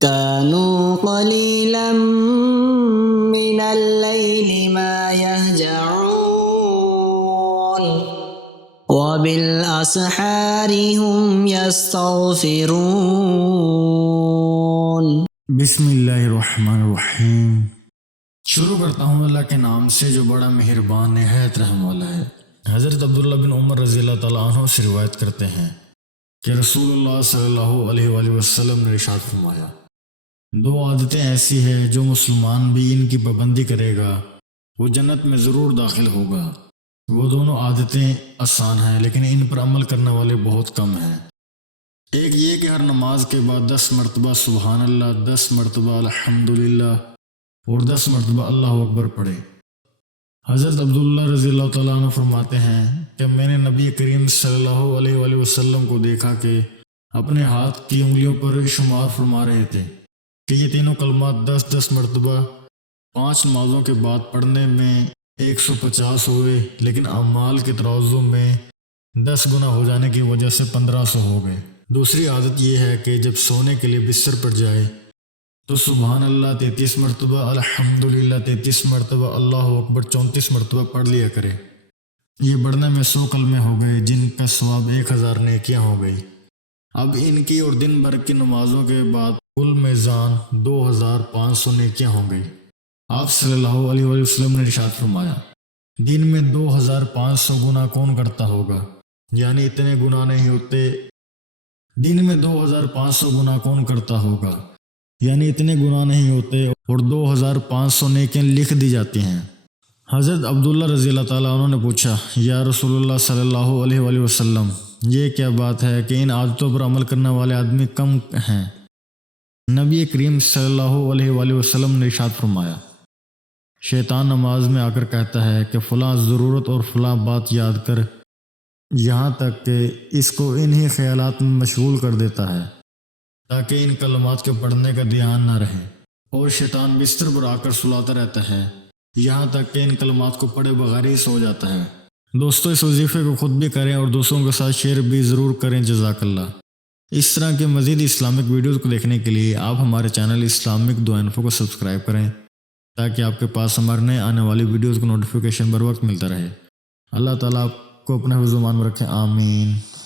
كانوا قليلا من الليل ما يهجعون وبالأسحار هم يستغفرون. بسم اللہ الرحمن الرحیم۔ شروع کرتا ہوں اللہ کے نام سے جو بڑا مہربان نہایت رحم والا ہے۔ حضرت عبداللہ بن عمر رضی اللہ تعالیٰ عنہ سے روایت کرتے ہیں کہ رسول اللہ صلی اللہ علیہ وآلہ وسلم نے ارشاد فرمایا، دو عادتیں ایسی ہیں جو مسلمان بھی ان کی پابندی کرے گا وہ جنت میں ضرور داخل ہوگا۔ وہ دونوں عادتیں آسان ہیں لیکن ان پر عمل کرنے والے بہت کم ہیں۔ ایک یہ کہ ہر نماز کے بعد 10 مرتبہ سبحان اللہ، 10 مرتبہ الحمدللہ اور 10 مرتبہ اللہ اکبر پڑھے۔ حضرت عبداللہ رضی اللہ تعالیٰ عنہ فرماتے ہیں کہ میں نے نبی کریم صلی اللہ علیہ وآلہ وسلم کو دیکھا کہ اپنے ہاتھ کی انگلیوں پر شمار فرما رہے تھے کہ یہ تینوں کلمات 10 مرتبہ 5 نمازوں کے بعد پڑھنے میں 150 ہوئے، لیکن اعمال کے ترازو میں 10 گنا ہو جانے کی وجہ سے 1500 ہو گئے۔ دوسری عادت یہ ہے کہ جب سونے کے لیے بستر پر جائے تو سبحان اللہ 33 مرتبہ، الحمدللہ 33 مرتبہ، اللہ اکبر 34 مرتبہ پڑھ لیا کرے۔ یہ بڑھنے میں 100 کلمے ہو گئے جن کا ثواب 1000 نیکیاں ہو گئی۔ اب ان کی اور دن بھر کی نمازوں کے بعد کل میزان 2500 نیکیاں ہو گئی۔ آپ صلی اللہ علیہ وآلہ وسلم نے ارشاد فرمایا، دن میں 2500 گناہ کون کرتا ہوگا؟ یعنی اتنے گناہ نہیں ہوتے۔ دن میں 2500 گناہ کون کرتا ہوگا؟ یعنی اتنے گناہ نہیں ہوتے اور 2500 نیکیاں لکھ دی جاتی ہیں۔ حضرت عبداللہ رضی اللہ تعالیٰ عنہ نے پوچھا، یا رسول اللہ صلی اللہ علیہ وآلہ وسلم، یہ کیا بات ہے کہ ان عادتوں پر عمل کرنے والے آدمی کم ہیں؟ نبی کریم صلی اللہ علیہ وآلہ وسلم نے ارشاد فرمایا، شیطان نماز میں آ کر کہتا ہے کہ فلاں ضرورت اور فلاں بات یاد کر، یہاں تک کہ اس کو انہی خیالات میں مشغول کر دیتا ہے تاکہ ان کلمات کے پڑھنے کا دھیان نہ رہے، اور شیطان بستر پر آ کر سلاتا رہتا ہے یہاں تک کہ ان کلمات کو پڑھے بغیر ہی سو جاتا ہے۔ دوستو، اس وظیفے کو خود بھی کریں اور دوسروں کے ساتھ شیئر بھی ضرور کریں۔ جزاک اللہ۔ اس طرح کے مزید اسلامک ویڈیوز کو دیکھنے کے لیے آپ ہمارے چینل اسلامک دعا انفو کو سبسکرائب کریں تاکہ آپ کے پاس ہمارے نئے آنے والی ویڈیوز کو نوٹیفیکیشن بر وقت ملتا رہے۔ اللہ تعالیٰ آپ کو اپنے حفظ و امان میں رکھیں، آمین۔